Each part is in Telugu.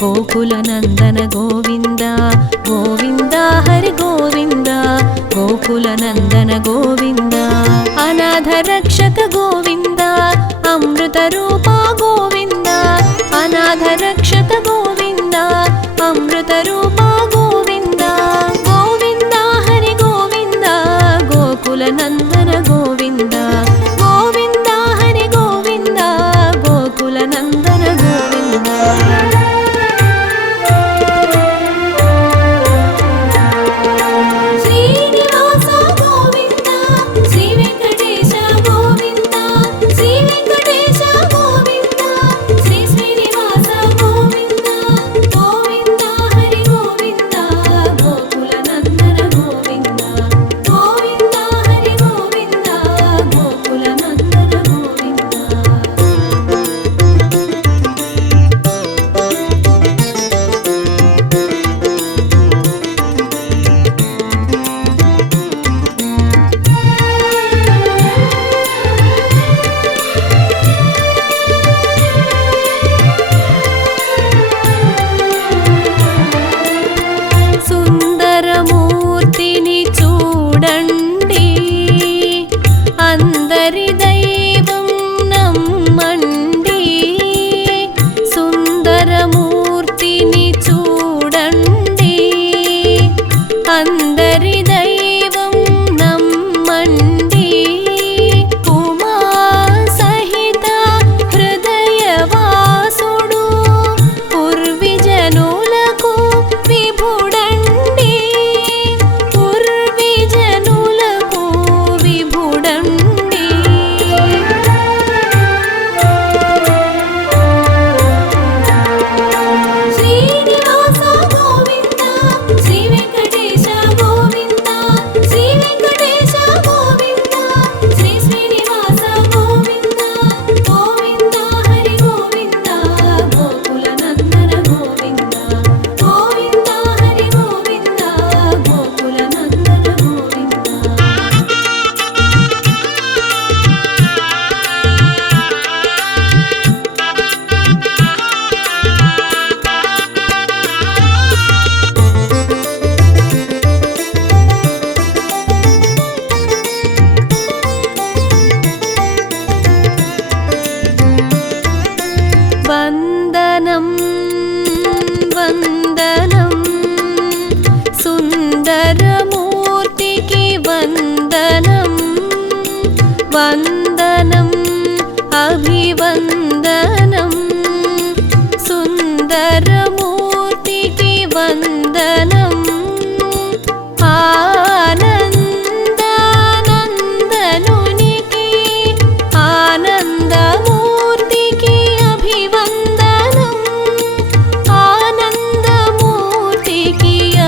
गोकुलनंदन गोविंद गोविंद हरि गोविंद गोकुलनंदन गोविंद अनाथ रक्षक गोविंद अमृत रूपा गोविंद अनाथ रक्षक गोविंद अमृत रूपा गोविंद गोविंद हरि गोविंद गोकुलनंदन गोविंद गोविंद हरि गोविंद गोकुलनंदन गोविंद वंदनं वंदनं सुंदरमूर्तिकी वंदनं वंदनं अभिवंदनं सुंदरमूर्तिकी वंदनं आनंदानंदनुनिकी आनंदमूर्तिकी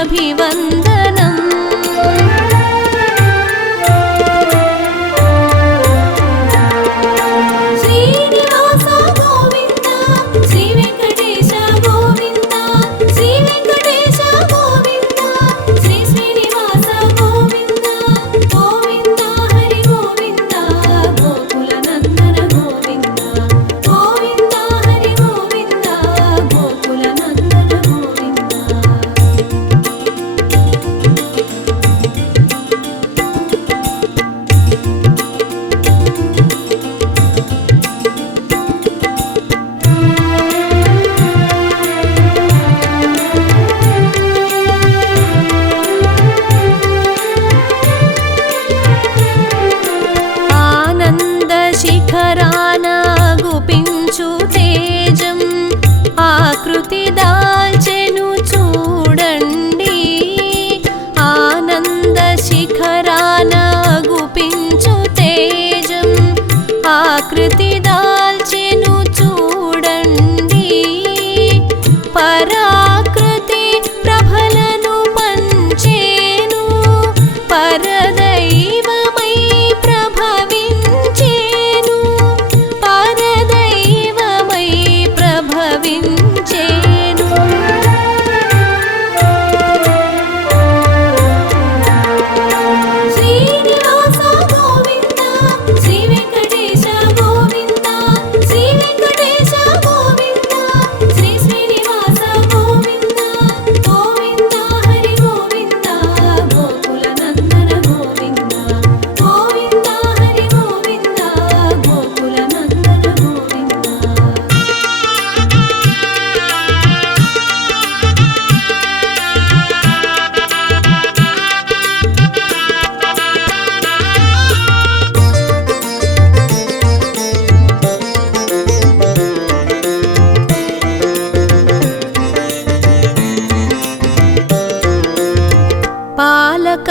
अभिवंदनं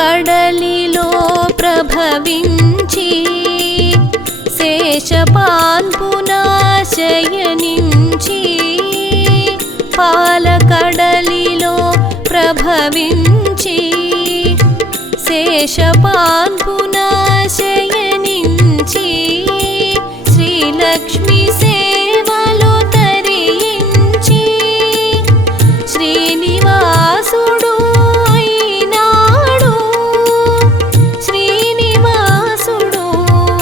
కడలిలో ప్రభవించి శేషపాన్పున శయనించి పాలకడలిలో ప్రభవించి శేషపాన్పున శయనించి శ్రీలక్ష్మి సేవలో తరించి శ్రీనివాసుడు అయినాడు శ్రీనివాసుడు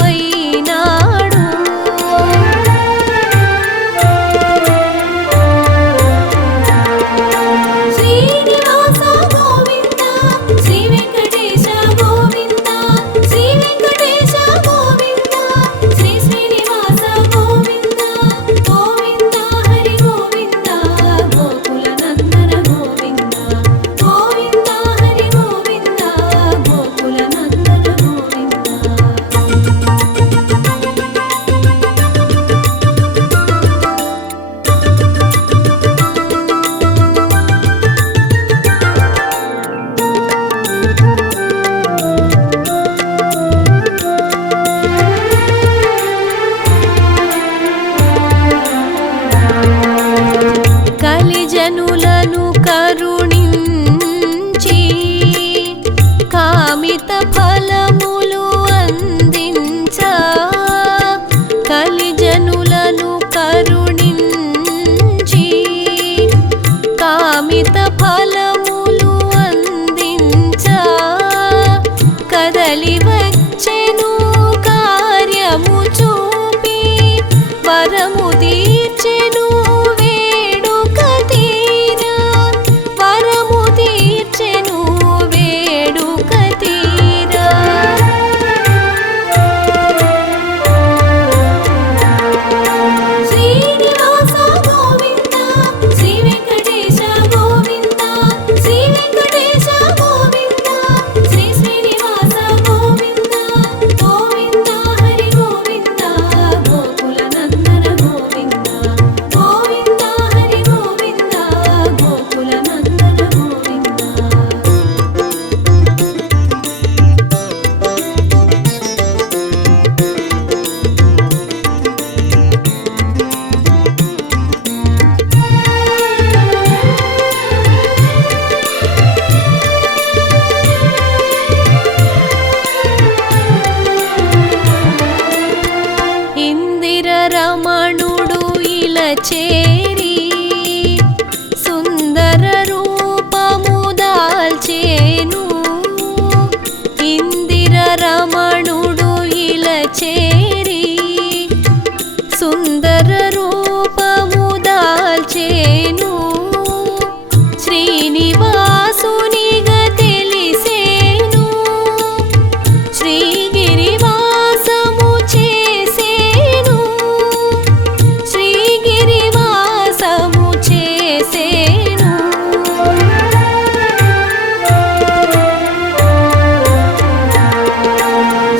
అయినాడు శ్రీనివాస గోవింద శ్రీ వెంకటేశ గోవింద శ్రీ వెంకటేశ గోవింద శ్రీ శ్రీనివాస గోవింద గోవింద హరి గోవింద గోకుల నందన గోవింద గోవింద హరి గోవింద గోకుల నందన గోవింద కలిజనులను కరుణించి కామిత ఫలములు అందించా కలిజనులను కరుణించి కామిత ఫలములు అందించా కదలి వచ్చెను కార్యము చూపి వరము తీర్చెను వేడుక తీరా వరము తీర్చెను వేడుక తీరా శ్రీనివాస గోవింద శ్రీ వెంకటేశ గోవింద శ్రీ వెంకటేశ గోవింద శ్రీ శ్రీనివాస గోవింద గోవింద హరి గోవింద గోకుల నందన గోవింద గోవింద హరి గోవింద గోకుల నందన గోవింద ఇందిర రమణుడు ఇలా చేరి సుందర రూపము దాల్చేను ఇందిర రమణుడు ఇలా చేరి సుందర రూపము దాల్చేను శ్రీనివాసునిగా తెలిసేను శ్రీగిరివాసము చేసేను శ్రీగిరివాసము చేసేను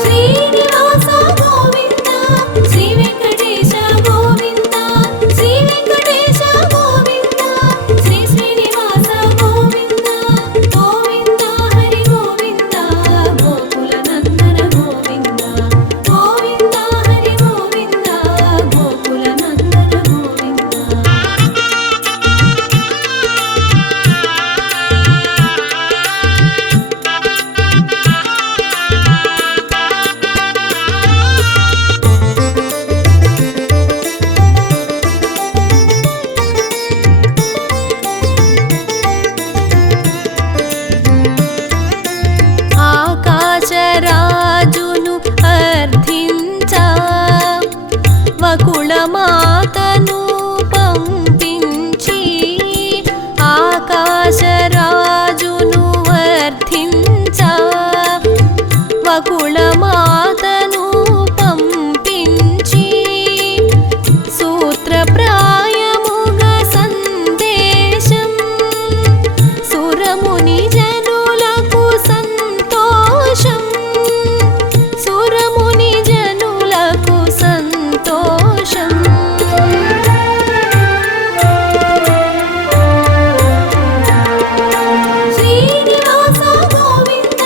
శ్రీనివాస గోవింద శ్రీ వెంకటేశ గోవింద శ్రీ వెంకటేశ గోవింద శ్రీ శ్రీనివాస గోవింద గోవింద హరి గోవింద గోకుల నందన గోవింద గోవింద హరి గోవింద గోకుల నందన గోవింద ఆకాశరాజును అర్థించా వకుళమాతను పంపించి ఆకాశరాజును అర్థించా వకుళమాతను పంపించి సూత్రప్రాయముగా సందేశం సురముని జనులకు సంతోషం సురముని జనులకు సంతోషం శ్రీనివాస గోవింద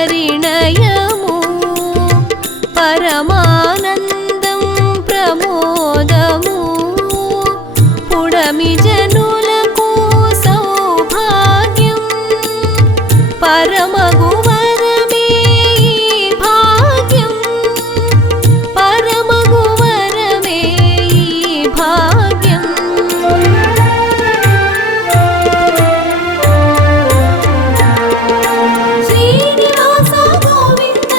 పరిణయము పరమానందం ప్రమోదము పుడమి జనులకు సౌభాగ్యం పరమగు వరమే ఈ భాగ్యం పరమగు వరమే ఈ భాగ్యం శ్రీనివాస గోవింద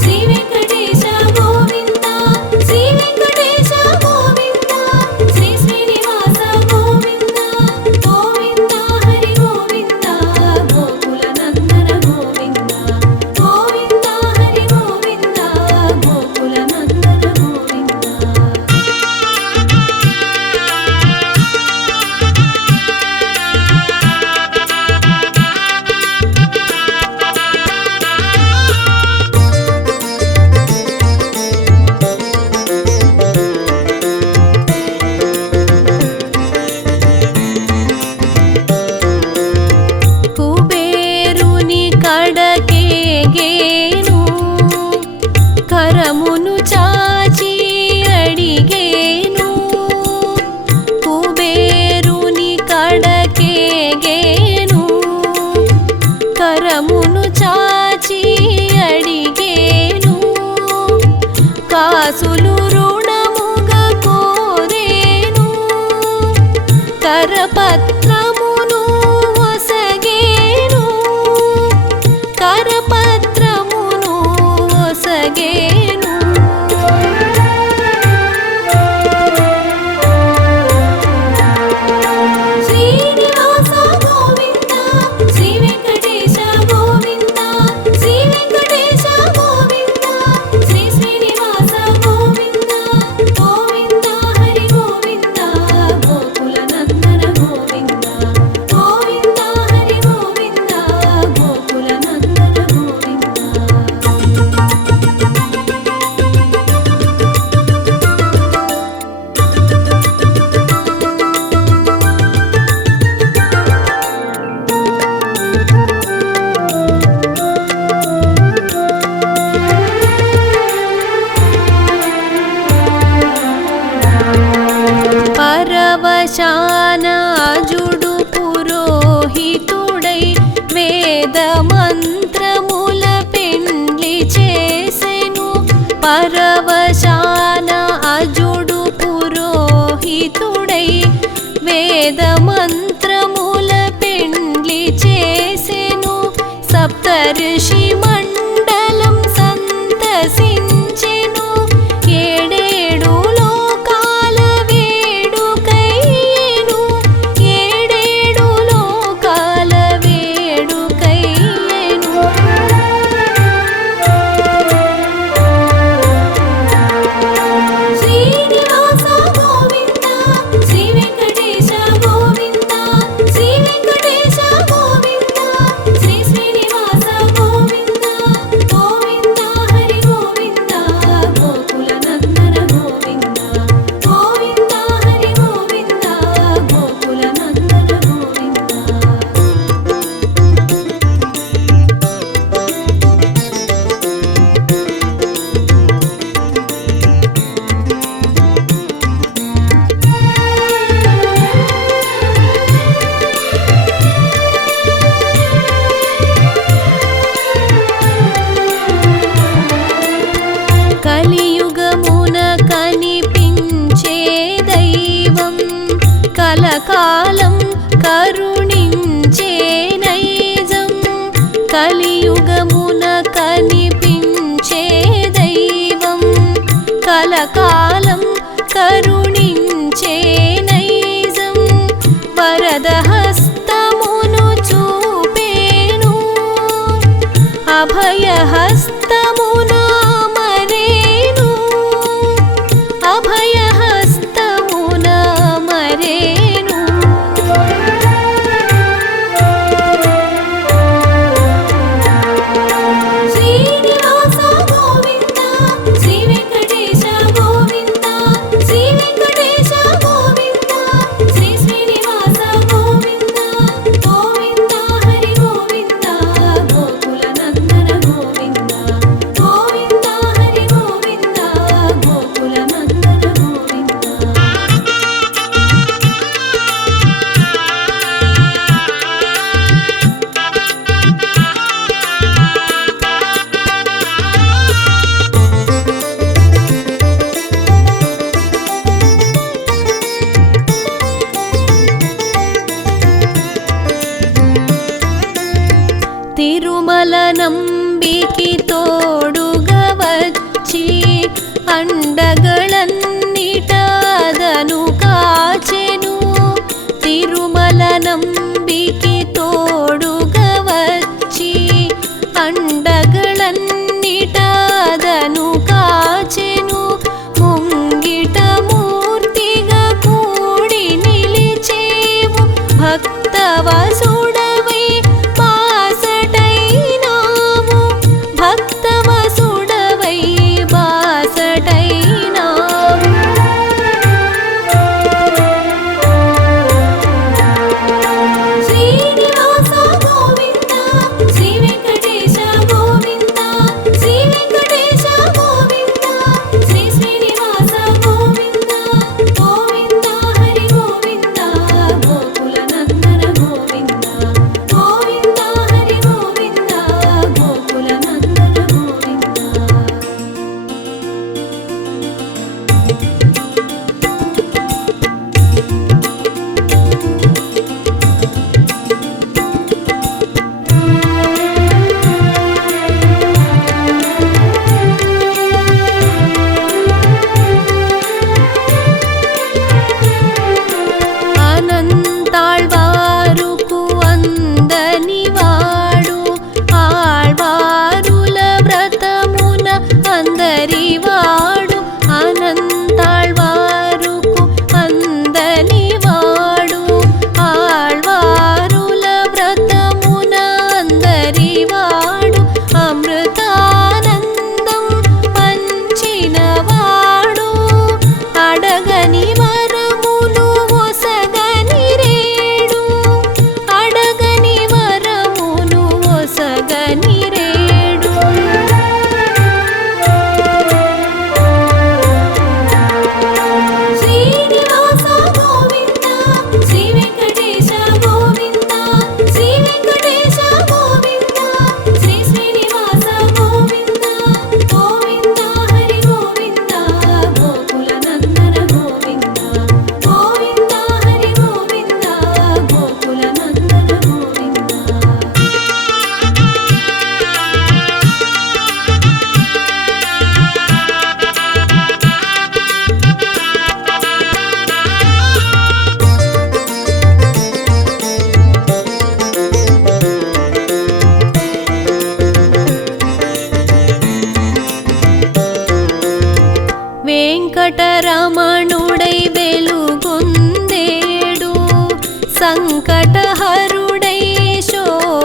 శ్రీ వెంకటేశ గోవింద శ్రీ వెంకటేశ గోవింద శ్రీ శ్రీనివాస గోవింద గోవింద హరి గోవింద గోకుల నందన గోవింద గోవింద హరి గోవింద గోకుల నందన గోవింద కుబేరుని కడకేగేను కరమును చాచి అడిగేను కుబేరుని కడకేగేను కరమును చాచి అడిగేను కాసులు రుణముగా కోరేను కరపత్రమును ఒసగేను కరపత్రమును ఒసగేను శ్రీనివాస గోవింద శ్రీ వెంకటేశ గోవింద శ్రీ వెంకటేశ గోవింద శ్రీ శ్రీనివాస గోవింద గోవింద హరి గోవింద గోకుల నందన గోవింద గోవింద హరి గోవింద గోకుల నందన గోవింద పరవశానాజుడు పురోహితుడై వేద మంత్రముల పెండ్లి చేసెను పరవశానాజుడు పురోహితుడై వేద మంత్రముల పెండ్లి చేసెను సప్తర్షి మండలం సంతసించెను ఏడేడు లోకాల వేడుకయ్యెను ఏడేడు లోకాల వేడుకయ్యెను శ్రీనివాస గోవింద శ్రీ వెంకటేశ గోవింద శ్రీ వెంకటేశ గోవింద శ్రీ శ్రీనివాస గోవింద గోవింద హరి గోవింద గోకుల నందన గోవింద గోవింద హరి గోవింద గోకుల నందన గోవింద కలియుగమున కనిపించే దైవం కలకాలం కరుణించే నైజం కలియుగమున కనిపించే దైవం కలకాలం కరుణించే నైజం వరదహస్తమును చూపేను అభయహస్తమున మరేను అభయహస్తమున మరేను శ్రీనివాస గోవింద శ్రీ వెంకటేశ గోవింద శ్రీ వెంకటేశ గోవింద శ్రీ శ్రీనివాస గోవింద గోవింద హరి గోవింద గోకుల నందన గోవింద అండಗಳನ್నిటದನು కాచెను తిరుమల నంబికి తోడుగా వచ్చి అండಗಳನ್నిటదను కాచెను ముంగిట మూర్తిగా కూడి నిలిచేవు భక్తవసుడవై బాసటైనావు భక్తవసుడవై బాసటైనావు శ్రీనివాస గోవింద శ్రీ వెంకటేశ గోవింద శ్రీ వెంకటేశ గోవింద శ్రీ శ్రీనివాస గోవింద గోవింద హరి గోవింద గోకుల నందన గోవింద గోవింద హరి గోవింద గోకుల నందన గోవింద అనంతాళ్వారుకు అందనివాడు ఆళ్వారుల వ్రతమున అందరివాడు అనంతాళ్వారుకు అందనివాడు ఆళ్వారుల వ్రతమున అందరివాడు అమృతానందం పంచినవాడు అడగని వరములు ఒసగని రేడు అడగని వరములు ఒసగని రేడు శ్రీనివాస గోవింద శ్రీ వెంకటేశ గోవింద శ్రీ వెంకటేశ గోవింద శ్రీ శ్రీనివాస గోవింద గోవింద హరి గోవింద గోకుల నందన గోవింద గోవింద హరి గోవింద గోకుల నందన గోవింద వెంకటరమణుడై వెలుగొందేడు సంకటహరుడై శోభించేడు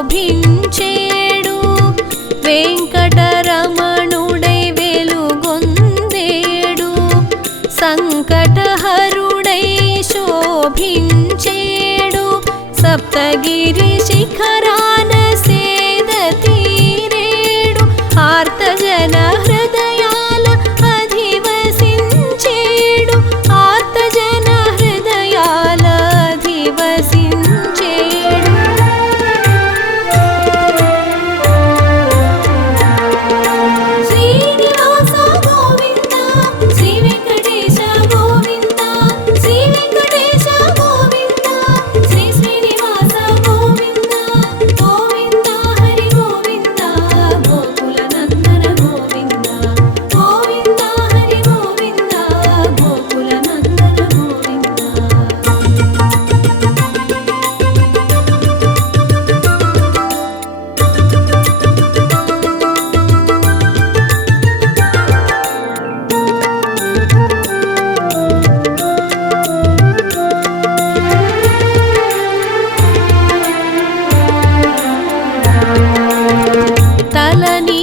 వెంకటరమణుడై వెలుగొందేడు సంకటహరుడై శోభించేడు సప్తగిరి శిఖరాన సేద తీరేడు ఆర్తజన హృదయాల అధివసించేడు ఆర్తజన హృదయాల అధివసించేడు శ్రీనివాస గోవింద శ్రీ వెంకటేశ గోవింద శ్రీ వెంకటేశ గోవింద శ్రీ శ్రీనివాస గోవింద గోవింద హరి గోవింద గోకుల నందన గోవింద గోవింద హరి గోవింద గోకుల నందన గోవింద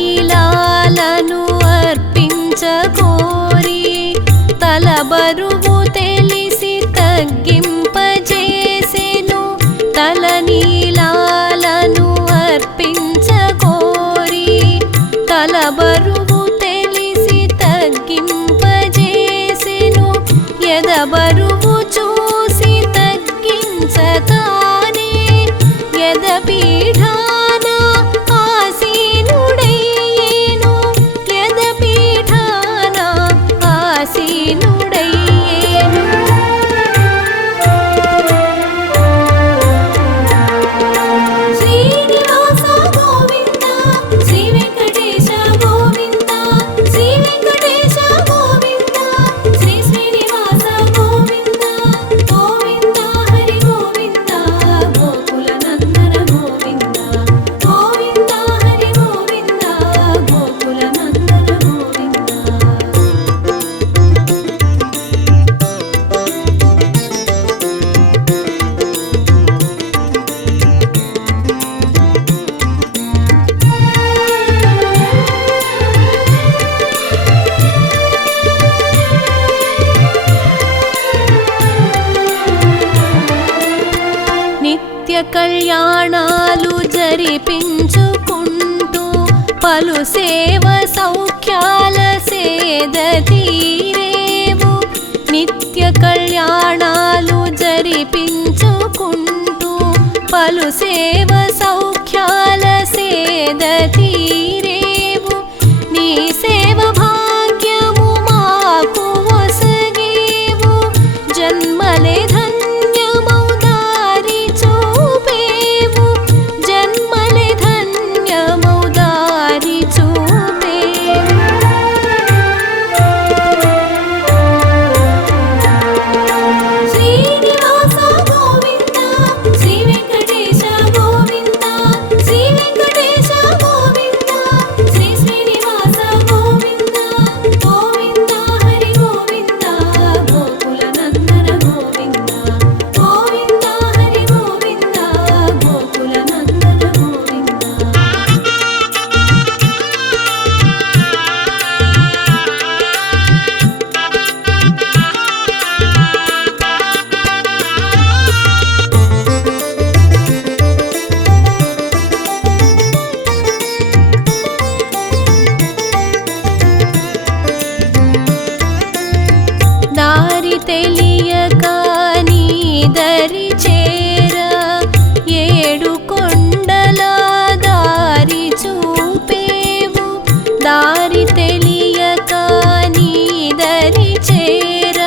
తలనీలాలను అర్పించకోరి తల బరువు తెలిసి తగ్గింపజేసెను తలనీలాలను అర్పించకోరి తల బరువు తెలిసి తగ్గింపజేసెను ఎద బరువు చూసి తగ్గించతానే ఎద పీఠాన ఆసీనుడయ్యేను ఎద పీఠాన ఆసీనుడయ్యేను శ్రీనివాస గోవింద శ్రీ వెంకటేశ గోవింద శ్రీ వెంకటేశ గోవింద జరిపించుకుంటూ పలు సేవ సౌఖ్యాల సేద తీరేవు నిత్య కళ్యాణాలు జరిపించుకుంటూ పలు సేవ సౌఖ్యాల సేద తీరేవు నీ సేవ భాగ్యము మాకు వసగేవు జన్మలే ధన్యమౌ దారి చూపేవు జన్మలే ధన్యమౌ దారి చూపేవు శ్రీనివాస గోవింద శ్రీ వెంకటేశ గోవింద శ్రీ వెంకటేశ గోవింద శ్రీ శ్రీనివాస గోవింద గోవింద హరి గోవింద గోకుల నందన గోవింద గోవింద హరి గోవింద గోకుల నందన గోవింద దారి తెలియక నీ దరి చేర ఏడు కొండల దారి చూపేవు దారి తెలియక నీ దరి చేర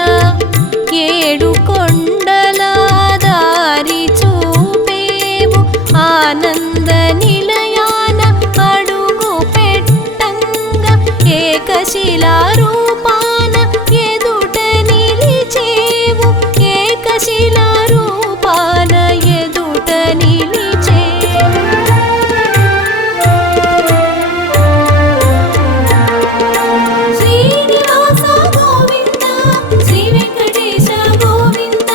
ఏడు కొండల దారి చూపేవు ఆనంద నిలయాన అడుగు పెట్టంగా ఏకశిలా రూపాన ఎదుట నిలిచేవు ఏకశిలా రూపాన ఎదుట నిలిచేవు శ్రీనివాస గోవింద శ్రీ వెంకటేశ గోవింద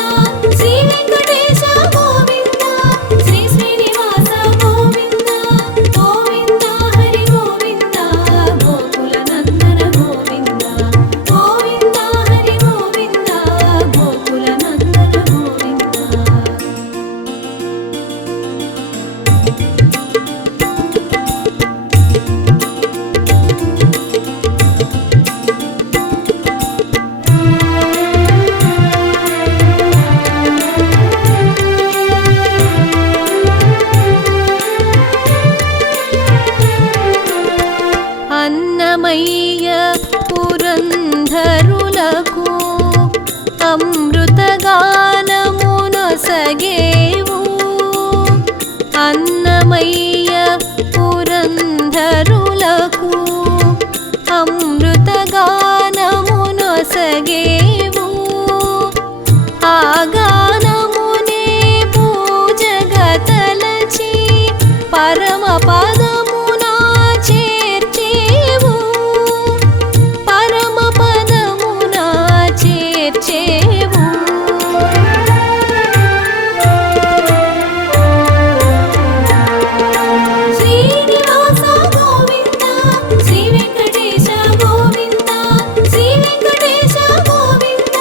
శ్రీ వెంకటేశ గోవింద శ్రీ శ్రీనివాస గోవింద గోవింద హరి గోవింద గోకుల నందన గోవింద గోవింద హరి గోవింద గోకుల నందన గోవింద అన్నమయ్య పురంధరులకు అమృతగానమునొసగేవు అన్నమయ్య పురంధరులకు అమృతగానమునొసగేవు ఆ గానమునే పూజగతలచి పరమ పదమునా చేర్చేవు పరమ పదమునా చేర్చేవు శ్రీనివాస గోవింద శ్రీ వెంకటేశ గోవింద శ్రీ వెంకటేశ గోవింద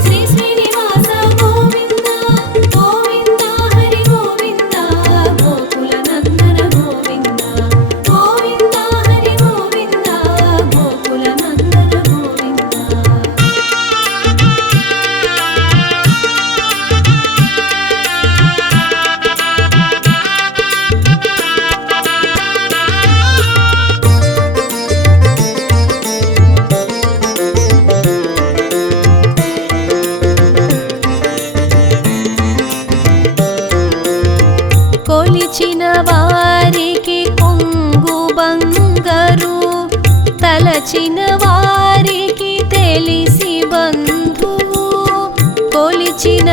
శ్రీ శ్రీనివాస గోవింద గోవింద హరి గోవింద గోకుల నందన గోవింద గోవింద హరి గోవింద గోకుల నందన గోవింద కొలిచిన వారికి కొంగు బంగరు తలచిన వారికి తెలిసి బంధువు కొలిచిన